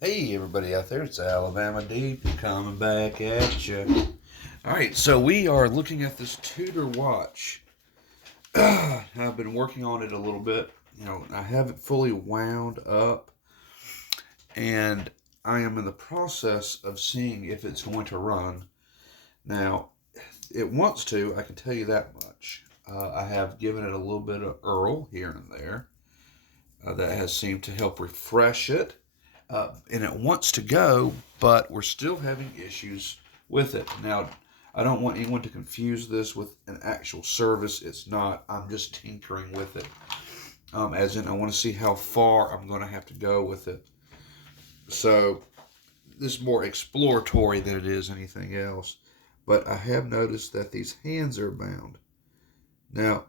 Hey, everybody out there, it's Alabama Deep coming back at you. All right, so we are looking at this Tudor watch. I've been working on it a little bit. I have it fully wound up, and I am in the process of seeing if it's going to run. Now, it wants to, I can tell you that much. I have given it a little bit of Earl here and there. That has seemed to help refresh it. And it wants to go, but we're still having issues with it. Now, I don't want anyone to confuse this with an actual service. It's not. I'm just tinkering with it. As in, I want to see how far I'm going to have to go with it. So, this is more exploratory than it is anything else. But I have noticed that these hands are bound. Now,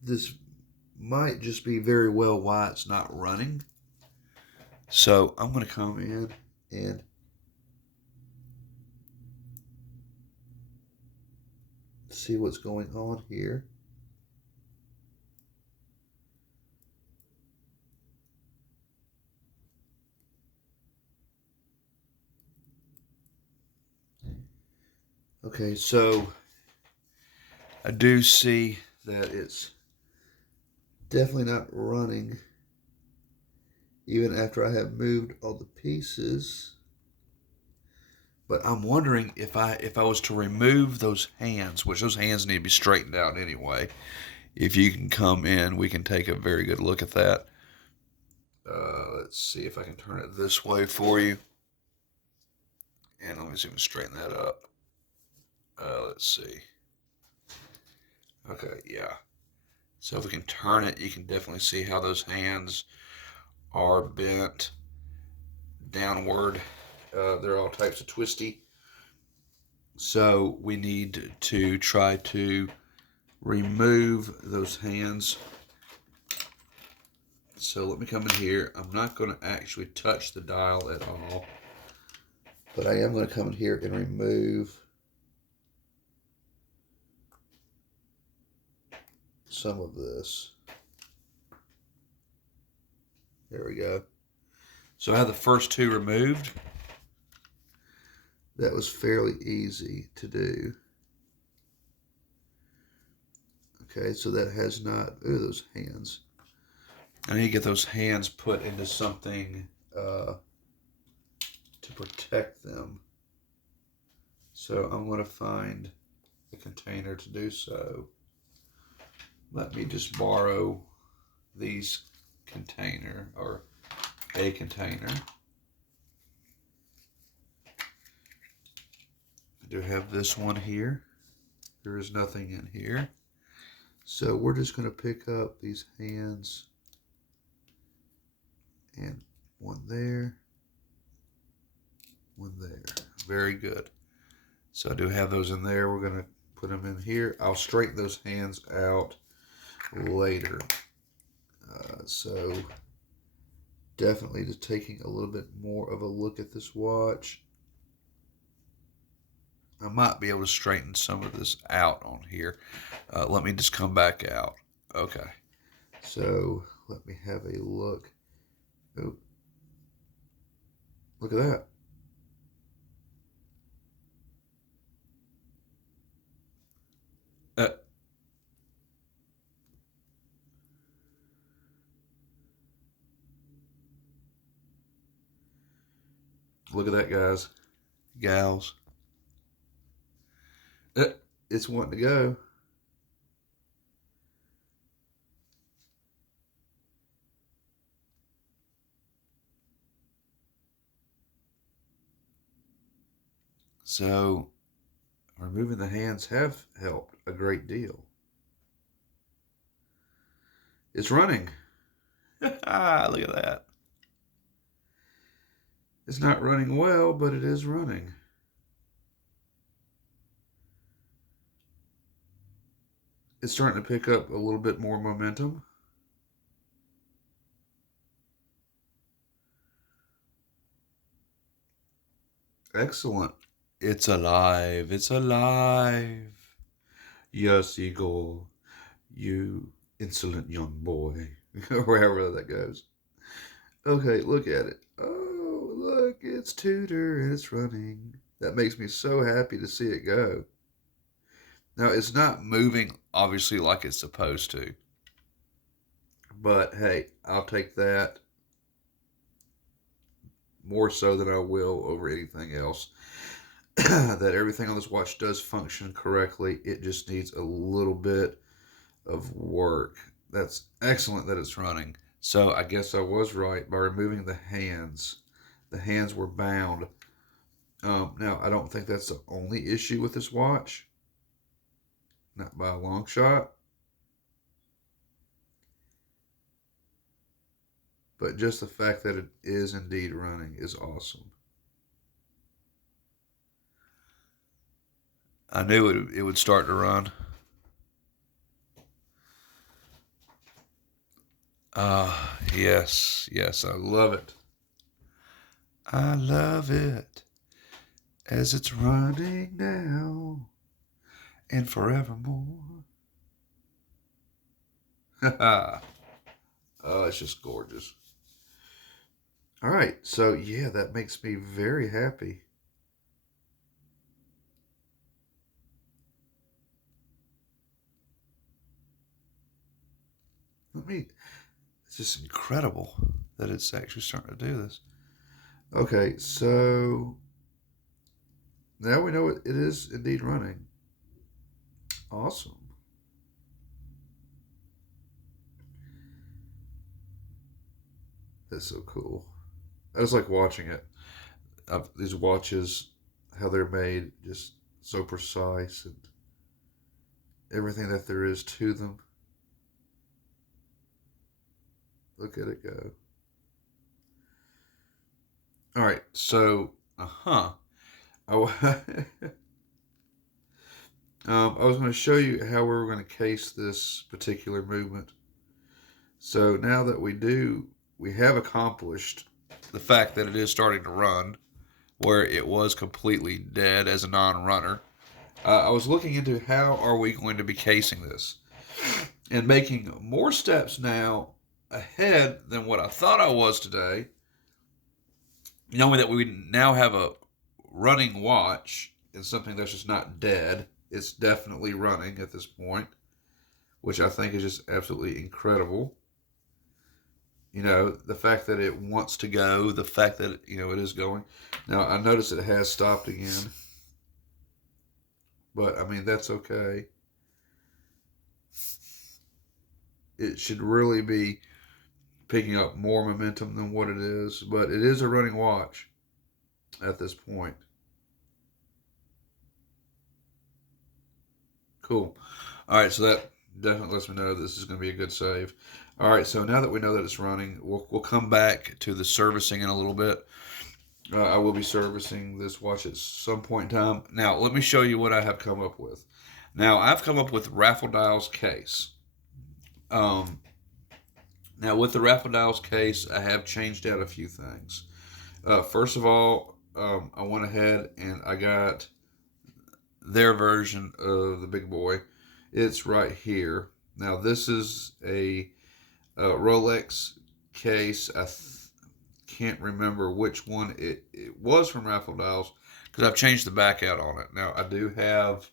this might just be very well why it's not running. So I'm going to come in and see what's going on here. Okay, so I do see that it's definitely not running even after I have moved all the pieces. But I'm wondering if I was to remove those hands, which those hands need to be straightened out anyway. If you can come in, we can take a very good look at that. Let's see if I can turn it this way for you. And let me see if I can straighten that up. Let's see. Okay, yeah. So if we can turn it, you can definitely see how those hands are bent downward. They're all types of twisty. So we need to try to remove those hands. So let me come in here. I'm not going to actually touch the dial at all, but I am going to come in here and remove some of this. There we go. So I have the first two removed. That was fairly easy to do. Okay, so that has not, ooh, those hands. I need to get those hands put into something to protect them. So I'm going to find a container to do so. Let me just borrow these container, or a container. I do have this one here. There is nothing in here. So we're just going to pick up these hands, and one there, one there. Very good. So I do have those in there. We're going to put them in here. I'll straighten those hands out later. So definitely just taking a little bit more of a look at this watch. I might be able to straighten some of this out on here. Let me just come back out. Okay. So let me have a look. Oh, look at that. Uh, Look at that, guys. Gals. It's wanting to go. So removing the hands have helped a great deal. It's running. Look at that. It's not running well, but it is running. It's starting to pick up a little bit more momentum. Excellent. It's alive. It's alive. Yes, Igor. You insolent young boy. Wherever that goes. Okay, look at it. Oh, look, it's Tudor and it's running. That makes me so happy to see it go. Now, it's not moving, obviously, like it's supposed to. But hey, I'll take that more so than I will over anything else. That everything on this watch does function correctly. It just needs a little bit of work. That's excellent that it's running. So I guess I was right by removing the hands. The hands were bound. Now, I don't think that's the only issue with this watch. Not by a long shot. But just the fact that it is indeed running is awesome. I knew it would start to run. Yes, yes, I love it. I love it as it's running now and forevermore. Oh, it's just gorgeous. All right, so yeah, that makes me very happy. It's just incredible that it's actually starting to do this. Okay, so now we know it is indeed running. Awesome. That's so cool. I just like watching it. These watches, how they're made, just so precise and everything that there is to them. Look at it go. All right, so, I, I was going to show you how we were going to case this particular movement. So now that we have accomplished the fact that it is starting to run, where it was completely dead as a non-runner. I was looking into how are we going to be casing this, and making more steps now ahead than what I thought I was today. Knowing that we now have a running watch and something that's just not dead. It's definitely running at this point, which I think is just absolutely incredible. You know, the fact that it wants to go, the fact that, it is going. Now, I notice it has stopped again, but I mean, that's okay. It should really be picking up more momentum than what it is, but it is a running watch at this point. Cool. All right, so that definitely lets me know this is going to be a good save. All right, so now that we know that it's running, we'll come back to the servicing in a little bit. I will be servicing this watch at some point in time. Now, let me show you what I have come up with. Now, I've come up with Raffle Dials case. Now, with the Raffle Dials case, I have changed out a few things. First of all, I went ahead and I got their version of the big boy. It's right here. Now, this is a Rolex case. I can't remember which one it was from Raffle Dials because I've changed the back out on it. Now, I do have,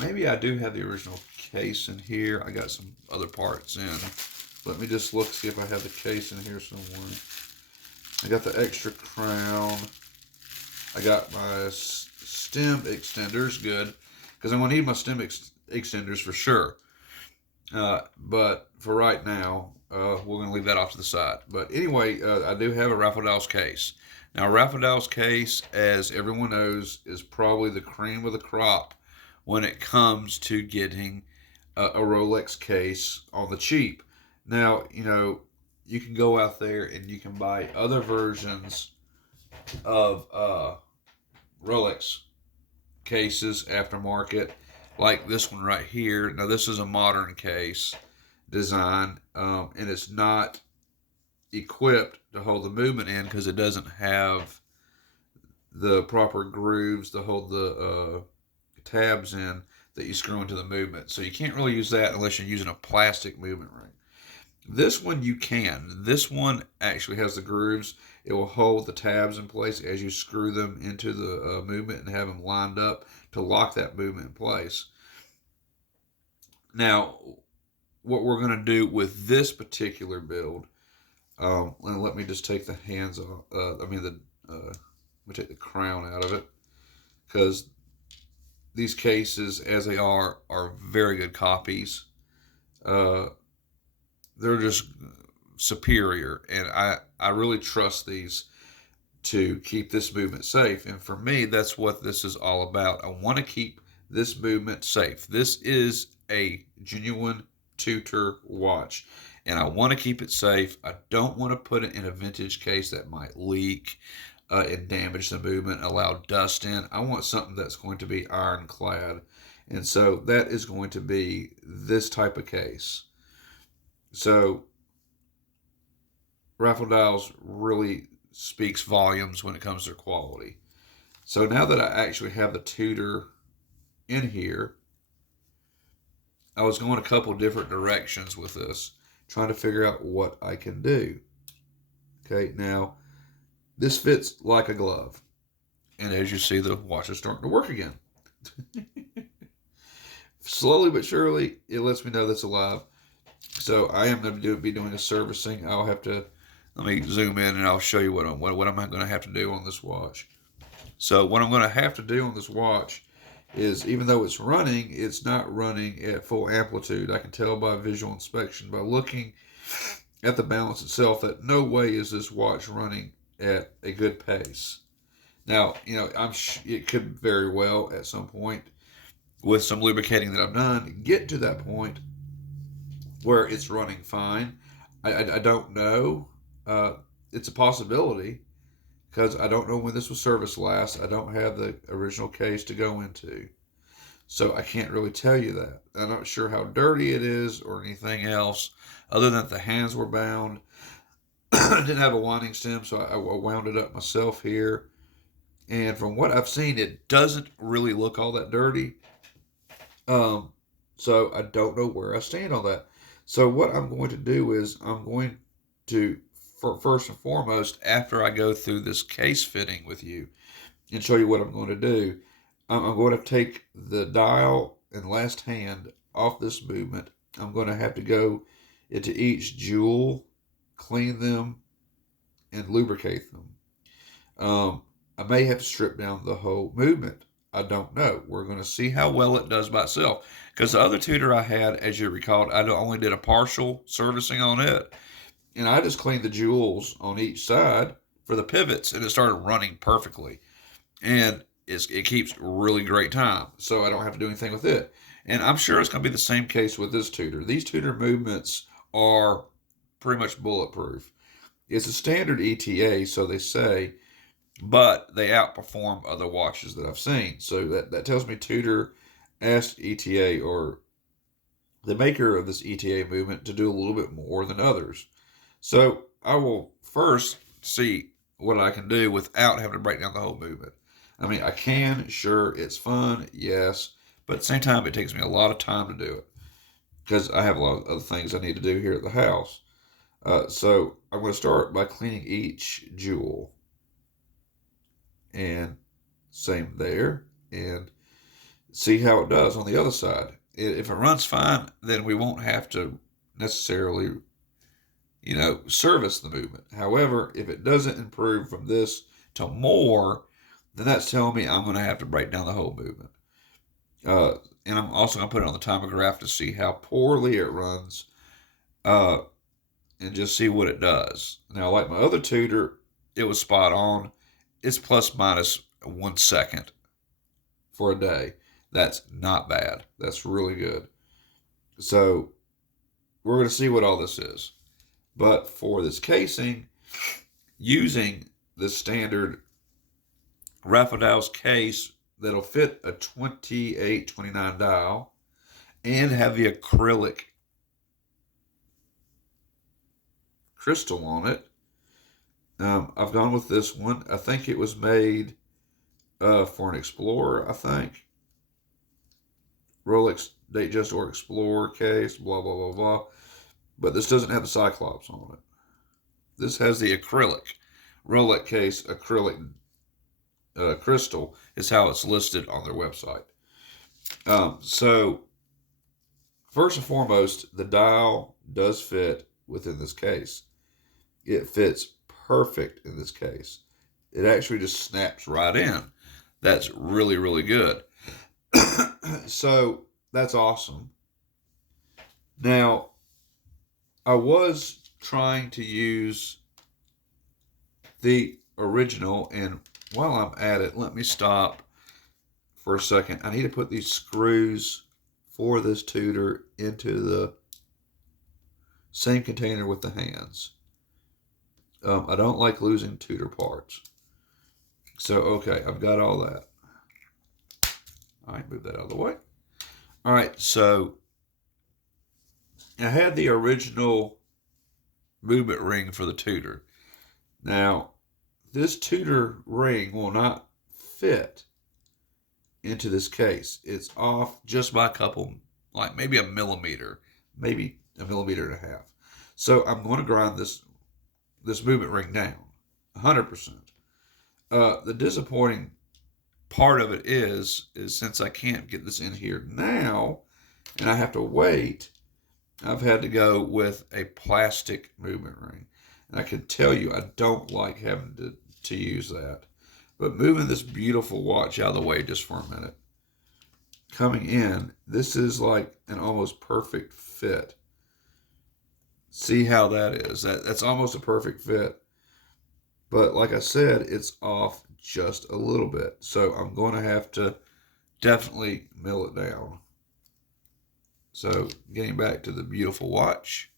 maybe I do have the original case in here. I got some other parts in. Let me just look, see if I have the case in here somewhere. I got the extra crown. I got my stem extenders, good, because I'm going to need my stem extenders for sure. But for right now, we're going to leave that off to the side. But anyway, I do have a Raffle Dials case. Now, a Raffle Dials case, as everyone knows, is probably the cream of the crop when it comes to getting a Rolex case on the cheap. Now, you can go out there and you can buy other versions of Rolex cases aftermarket, like this one right here. Now, this is a modern case design, and it's not equipped to hold the movement in because it doesn't have the proper grooves to hold the tabs in that you screw into the movement. So you can't really use that unless you're using a plastic movement ring. This one you can. This one actually has the grooves. It will hold the tabs in place as you screw them into the movement and have them lined up to lock that movement in place. Now, what we're going to do with this particular build, and let me just take the hands off. Let me take the crown out of it, because these cases, as they are very good copies. Uh, they're just superior, and I really trust these to keep this movement safe. And for me, that's what this is all about. I want to keep this movement safe. This is a genuine Tudor watch, and I want to keep it safe. I don't want to put it in a vintage case that might leak and damage the movement, allow dust in. I want something that's going to be ironclad, and so that is going to be this type of case. So Raffle Dials really speaks volumes when it comes to quality. So now that I actually have the Tudor in here, I was going a couple different directions with this, trying to figure out what I can do. Okay, now this fits like a glove. And as you see, the watch is starting to work again. Slowly but surely, it lets me know that's alive. So I am going to be doing a servicing. I'll have to, let me zoom in and I'll show you what I'm going to have to do on this watch. So what I'm going to have to do on this watch is, even though it's running, it's not running at full amplitude. I can tell by visual inspection, by looking at the balance itself, that no way is this watch running at a good pace. Now, it could very well at some point, with some lubricating that I've done, get to that point where it's running fine. I don't know. It's a possibility, because I don't know when this was serviced last. I don't have the original case to go into, so I can't really tell you that. I'm not sure how dirty it is or anything else, other than that the hands were bound. I didn't have a winding stem, so I wound it up myself here. And from what I've seen, it doesn't really look all that dirty. So I don't know where I stand on that. So what I'm going to do is, I'm going to, first and foremost, after I go through this case fitting with you and show you what I'm going to do, I'm going to take the dial and last hand off this movement. I'm going to have to go into each jewel, clean them, and lubricate them. I may have to strip down the whole movement. I don't know. We're going to see how well it does by itself. Because the other Tudor I had, as you recalled, I only did a partial servicing on it. And I just cleaned the jewels on each side for the pivots, and it started running perfectly. And it keeps really great time, so I don't have to do anything with it. And I'm sure it's going to be the same case with this Tudor. These Tudor movements are pretty much bulletproof. It's a standard ETA, so they say, but they outperform other watches that I've seen. So that tells me Tudor asked ETA, or the maker of this ETA movement, to do a little bit more than others. So I will first see what I can do without having to break down the whole movement. I mean, I can, sure, it's fun, yes, but at the same time, it takes me a lot of time to do it, because I have a lot of other things I need to do here at the house. So I'm going to start by cleaning each jewel. And same there, and see how it does on the other side. If it runs fine, then we won't have to necessarily, service the movement. However, if it doesn't improve from this to more, then that's telling me I'm going to have to break down the whole movement. And I'm also going to put it on the timograph to see how poorly it runs, and just see what it does. Now, like my other Tudor, it was spot on. It's plus minus 1 second for a day. That's not bad. That's really good. So we're going to see what all this is. But for this casing, using the standard Raffle Dials case that'll fit a 28-29 dial and have the acrylic crystal on it, I've gone with this one. I think it was made for an Explorer, I think. Rolex Datejust or Explorer case, blah, blah, blah, blah. But this doesn't have the Cyclops on it. This has the acrylic. Rolex case acrylic crystal is how it's listed on their website. So, first and foremost, the dial does fit within this case. It fits perfect in this case. It actually just snaps right in. That's really, really good. So, that's awesome. Now, I was trying to use the original, and while I'm at it, let me stop for a second. I need to put these screws for this Tudor into the same container with the hands. I don't like losing Tudor parts. So, okay, I've got all that. All right, move that out of the way. All right, so I had the original movement ring for the Tudor. Now, this Tudor ring will not fit into this case. It's off just by a couple, like maybe a millimeter, maybe a millimeter and a half. So I'm going to grind this movement ring down 100%. The disappointing part of it is since I can't get this in here now and I have to wait, I've had to go with a plastic movement ring. And I can tell you I don't like having to use that. But moving this beautiful watch out of the way just for a minute. Coming in, this is like an almost perfect fit. See how that is. That's almost a perfect fit. But like I said, it's off just a little bit. So I'm going to have to definitely mill it down. So getting back to the beautiful watch.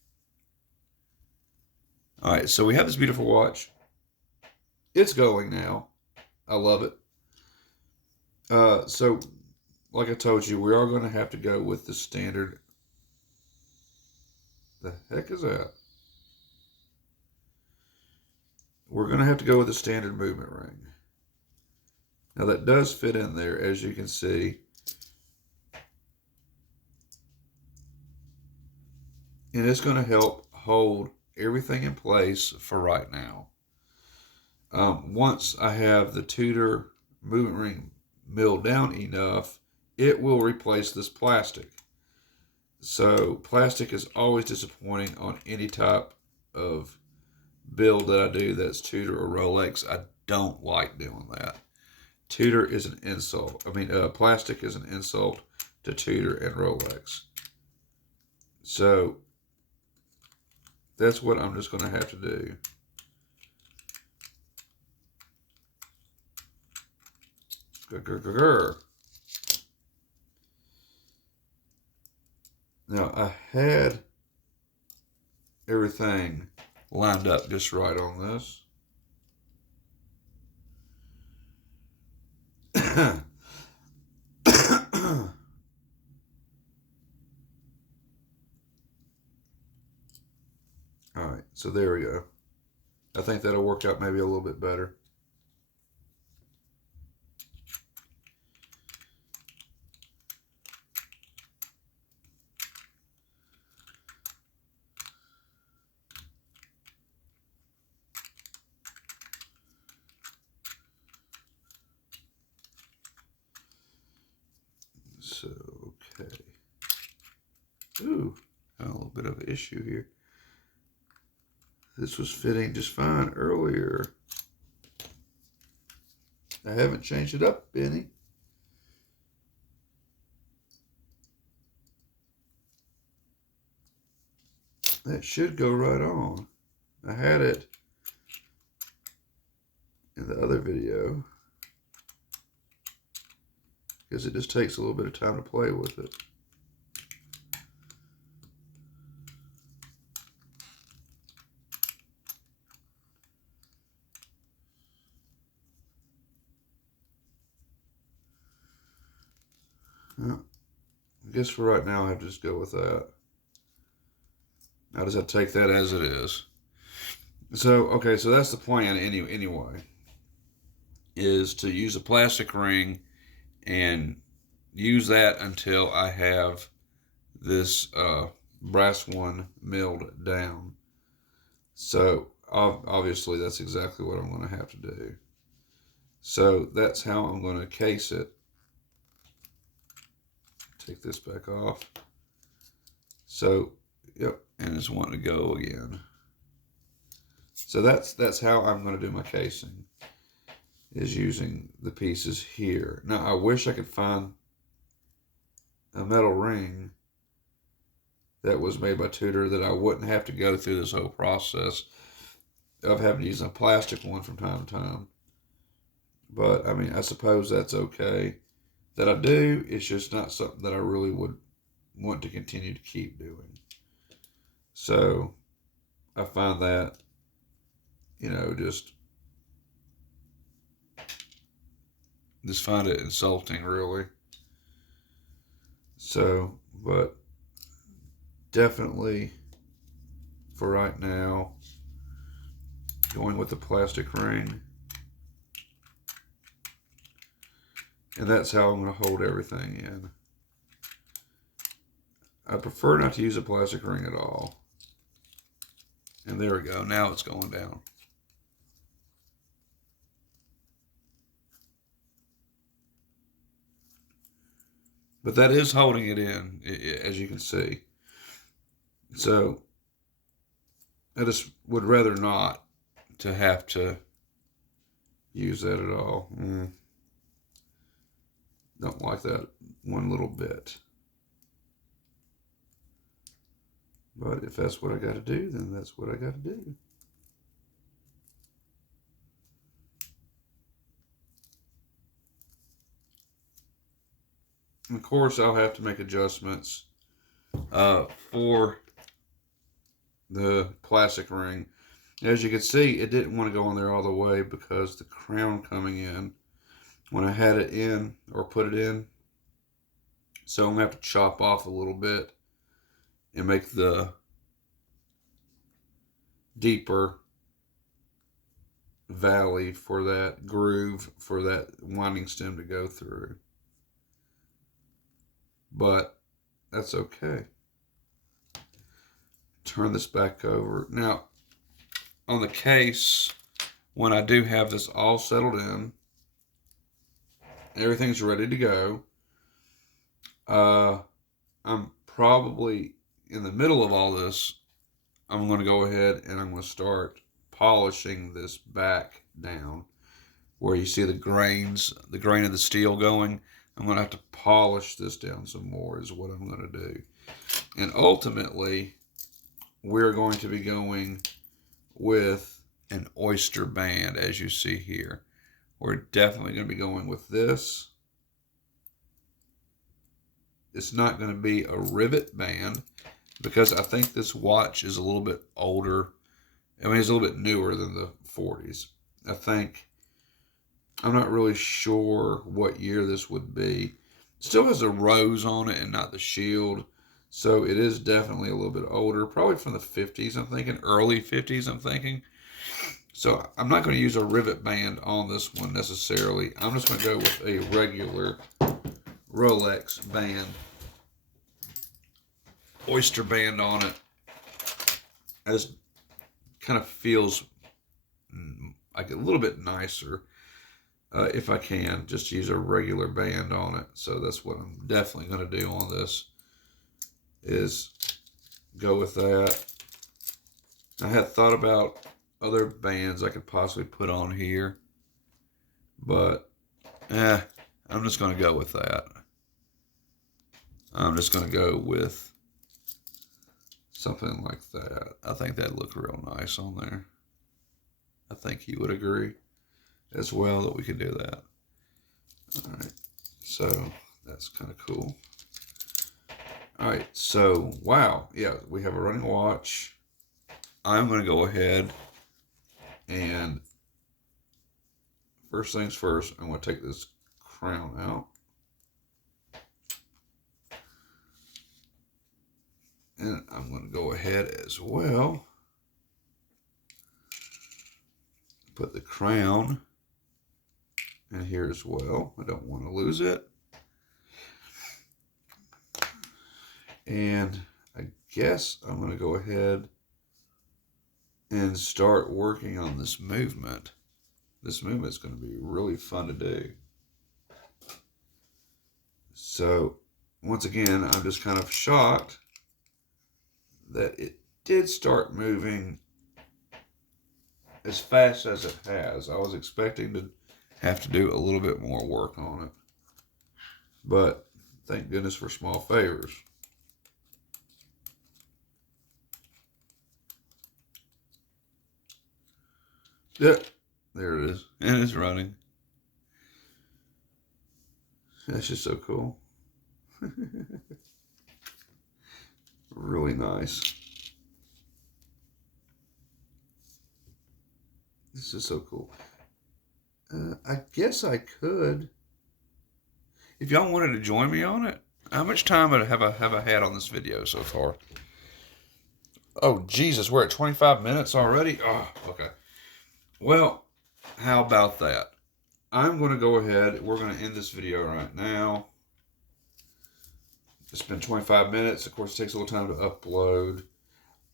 All right, so we have this beautiful watch. It's going now. I love it. So, like I told you, we are going to have to go with the standard. The heck is that? We're going to have to go with the standard movement ring. Now, that does fit in there, as you can see. And it's going to help hold everything in place for right now. Once I have the Tudor movement ring milled down enough, it will replace this plastic. So plastic is always disappointing on any type of build that I do that's Tudor or Rolex. I don't like doing that. Tudor is an insult. Plastic is an insult to Tudor and Rolex. So that's what I'm just going to have to do. Now, I had everything lined up just right on this. All right, so there we go. I think that'll work out maybe a little bit better. So, okay. Ooh, a little bit of an issue here. This was fitting just fine earlier. I haven't changed it up any. That should go right on. I had it in the other video because it just takes a little bit of time to play with it. Well, I guess for right now I have to just go with that. I'll just have to take that as it is. So, okay, so that's the plan anyway, is to use a plastic ring and use that until I have this brass one milled down. So obviously that's exactly what I'm going to have to do. So that's how I'm going to case it. Take this back off. So, yep, and it's wanting to go again. So that's how I'm going to do my casing, is using the pieces here. Now, I wish I could find a metal ring that was made by Tudor that I wouldn't have to go through this whole process of having to use a plastic one from time to time. But, I mean, I suppose that's okay. That I do, it's just not something that I really would want to continue to keep doing. So, I find that, you know, just find it insulting, really. So, but definitely for right now, going with the plastic ring. And that's how I'm going to hold everything in. I prefer not to use a plastic ring at all. And there we go. Now it's going down. But that is holding it in, as you can see. So I just would rather not to have to use that at all. Don't like that one little bit. But if that's what I got to do, then that's what I got to do. And of course, I'll have to make adjustments for the plastic ring. As you can see, it didn't want to go on there all the way because the crown coming in when I had it in or put it in. So I'm going to have to chop off a little bit and make the deeper valley for that groove for that winding stem to go through. But that's okay. Turn this back over. Now, on the case, when I do have this all settled in, everything's ready to go. I'm probably in the middle of all this. I'm going to go ahead and I'm going to start polishing this back down where you see the grain of the steel going. I'm going to have to polish this down some more is what I'm going to do. And ultimately, we're going to be going with an oyster band, as you see here. We're definitely going to be going with this. It's not going to be a rivet band because I think this watch is a little bit older. I mean, it's a little bit newer than the 40s. I think, I'm not really sure what year this would be. It still has a rose on it and not the shield. So it is definitely a little bit older, probably from the 50s, I'm thinking, early 50s, I'm thinking. So I'm not going to use a rivet band on this one necessarily. I'm just going to go with a regular Rolex band, oyster band on it. It just kind of feels like a little bit nicer if I can just use a regular band on it. So that's what I'm definitely going to do on this, is go with that. I had thought about other bands I could possibly put on here, but I'm just going to go with that. I'm just going to go with something like that. I think that'd look real nice on there. I think you would agree as well that we could do that. All right, so that's kind of cool. All right, so wow, yeah, we have a running watch. I'm going to go ahead and first things first, I'm going to take this crown out. And I'm going to go ahead as well, put the crown in here as well. I don't want to lose it. And guess I'm going to go ahead and start working on this movement. This movement is going to be really fun to do. So, once again, I'm just kind of shocked that it did start moving as fast as it has. I was expecting to have to do a little bit more work on it. But thank goodness for small favors. Yep, there it is. And it's running. That's just so cool. Really nice. This is so cool. I guess I could. If y'all wanted to join me on it, how much time have I had on this video so far? Oh, Jesus, we're at 25 minutes already? Oh, okay. Well, how about that? I'm going to go ahead. We're going to end this video right now. It's been 25 minutes. Of course, it takes a little time to upload.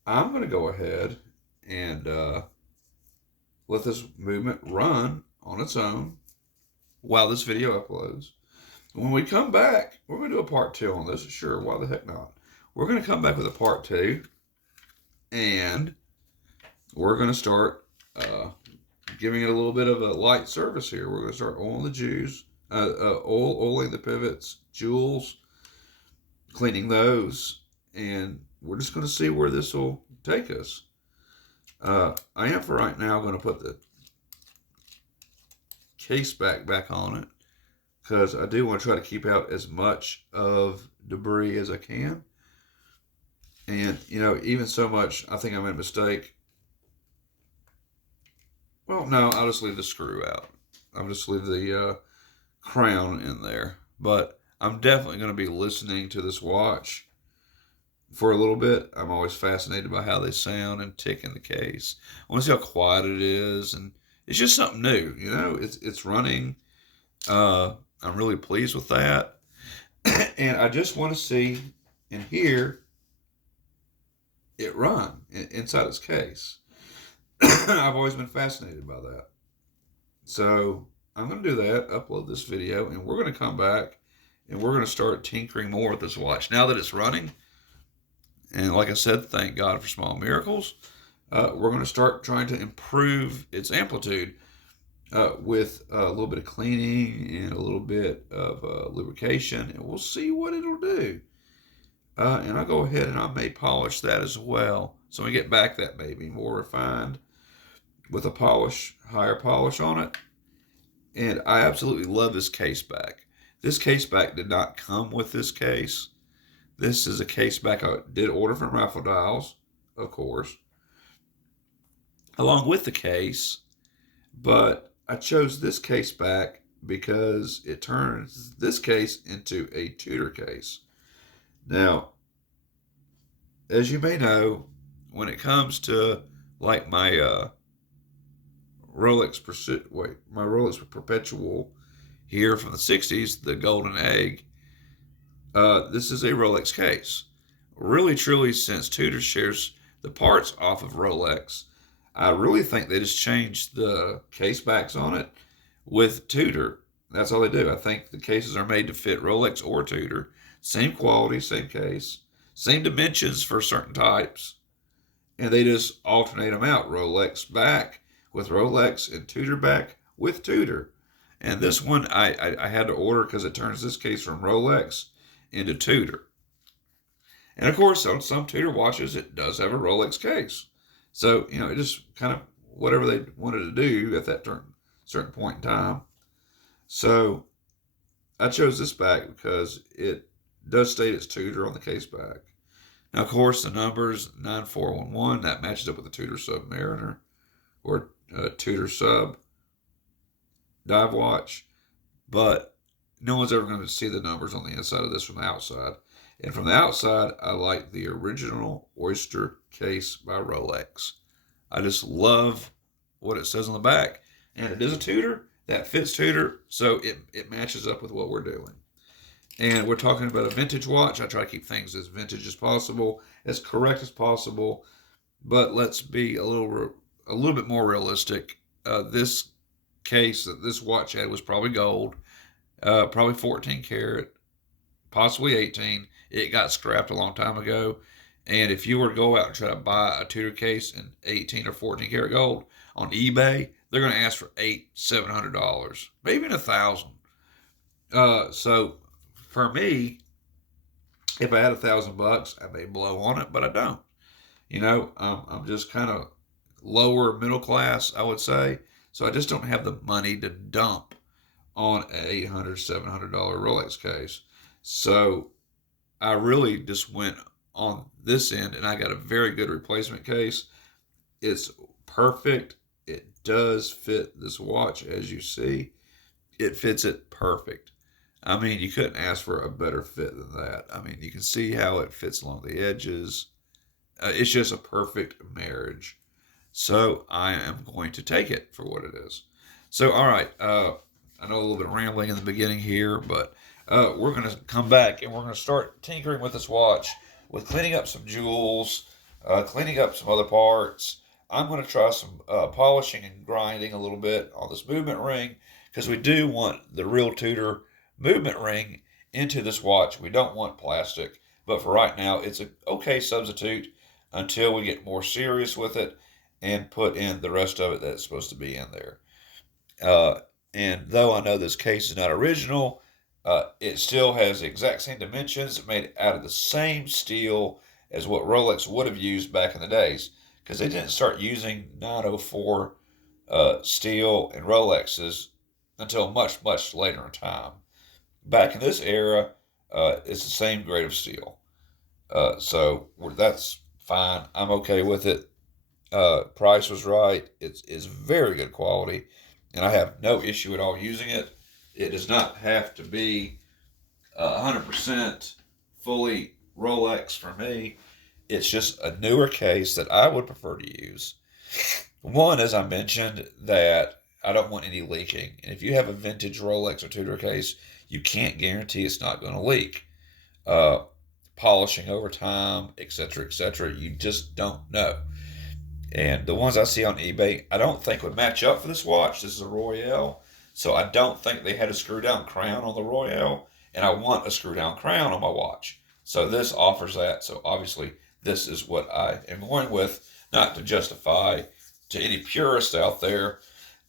I'm going to go ahead and let this movement run on its own while this video uploads. When we come back, we're going to do a part 2 on this. Sure, why the heck not? We're going to come back with a part 2, and we're going to start giving it a little bit of a light service here. We're going to start oiling the Jews, oiling the pivots, jewels, cleaning those, and we're just going to see where this will take us. I am for right now going to put the case back on it, because I do want to try to keep out as much of debris as I can. And, you know, even so much, I think I made a mistake. Well, no, I'll just leave the screw out. I'll just leave the crown in there. But I'm definitely going to be listening to this watch for a little bit. I'm always fascinated by how they sound and tick in the case. I want to see how quiet it is, and it's just something new. You know, it's running. I'm really pleased with that, and I just want to see and hear it run inside its case. I've always been fascinated by that. So I'm going to do that, upload this video, and we're going to come back and we're going to start tinkering more with this watch. Now that it's running, and like I said, thank God for small miracles, we're going to start trying to improve its amplitude with a little bit of cleaning and a little bit of lubrication, and we'll see what it'll do. And I'll go ahead and I may polish that as well. So we get back that may be more refined with a polish, higher polish on it. And I absolutely love this case back. This case back did not come with this case. This is a case back I did order from Raffle Dials, of course, along with the case. But I chose this case back because it turns this case into a Tudor case. Now, as you may know, when it comes to like my Rolex Perpetual here from the 60s, the Golden Egg, this is a Rolex case. Really, truly, since Tudor shares the parts off of Rolex, I really think they just changed the case backs on it with Tudor. That's all they do. I think the cases are made to fit Rolex or Tudor. Same quality, same case, same dimensions for certain types. And they just alternate them out. Rolex back with Rolex and Tudor back with Tudor. And this one I had to order because it turns this case from Rolex into Tudor. And of course, on some Tudor watches, it does have a Rolex case. So, you know, it just kind of whatever they wanted to do at that certain point in time. So I chose this back because it does state it's Tudor on the case back. Now, of course, the numbers 9411, that matches up with the Tudor Submariner or Tudor Sub dive watch. But no one's ever going to see the numbers on the inside of this from the outside. And from the outside, I like the original Oyster case by Rolex. I just love what it says on the back. And it is a Tudor that fits Tudor, so it matches up with what we're doing. And we're talking about a vintage watch. I try to keep things as vintage as possible, as correct as possible. But let's be a little bit more realistic. This case that this watch had was probably gold, probably 14 karat, possibly 18. It got scrapped a long time ago. And if you were to go out and try to buy a Tudor case in 18 or 14 karat gold on eBay, they're going to ask for $700, maybe even $1,000. So for me, if I had $1,000, I may blow on it, but I don't. I'm just kind of lower middle class, I would say. So I just don't have the money to dump on an $800, $700 Rolex case. So I really just went on this end and I got a very good replacement case. It's perfect. It does fit this watch, as you see. It fits it perfect. I mean, you couldn't ask for a better fit than that. I mean, you can see how it fits along the edges. It's just a perfect marriage. So I am going to take it for what it is. So, all right. I know a little bit of rambling in the beginning here, but we're going to come back and we're going to start tinkering with this watch with cleaning up some jewels, cleaning up some other parts. I'm going to try some polishing and grinding a little bit on this movement ring because we do want the real Tudor movement ring into this watch. We don't want plastic, but for right now, it's an okay substitute until we get more serious with it and put in the rest of it that's supposed to be in there. And though I know this case is not original, it still has the exact same dimensions, made out of the same steel as what Rolex would have used back in the days, because they didn't start using 904 steel and Rolexes until much, much later in time. Back in this era, it's the same grade of steel. So that's fine. I'm okay with it. Price was right. It's very good quality, and I have no issue at all using it. It does not have to be 100% fully Rolex for me. It's just a newer case that I would prefer to use. One, as I mentioned, that I don't want any leaking. And if you have a vintage Rolex or Tudor case, you can't guarantee it's not going to leak. Uh, Polishing over time, etc., etc. You just don't know. And the ones I see on eBay, I don't think would match up for this watch. This is a Royale, so I don't think they had a screw down crown on the Royale, and I want a screw down crown on my watch. So this offers that. So obviously, this is what I am going with, not to justify to any purist out there,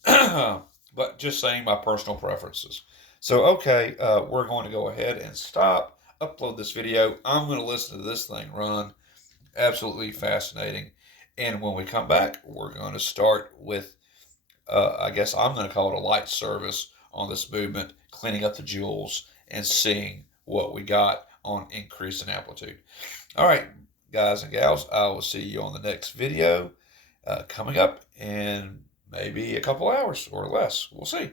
but just saying my personal preferences. So, okay, we're going to go ahead and stop, upload this video. I'm going to listen to this thing run. Absolutely fascinating. And when we come back, we're going to start with, I guess I'm going to call it a light service on this movement, cleaning up the jewels and seeing what we got on increase in amplitude. All right, guys and gals, I will see you on the next video coming up in maybe a couple hours or less. We'll see.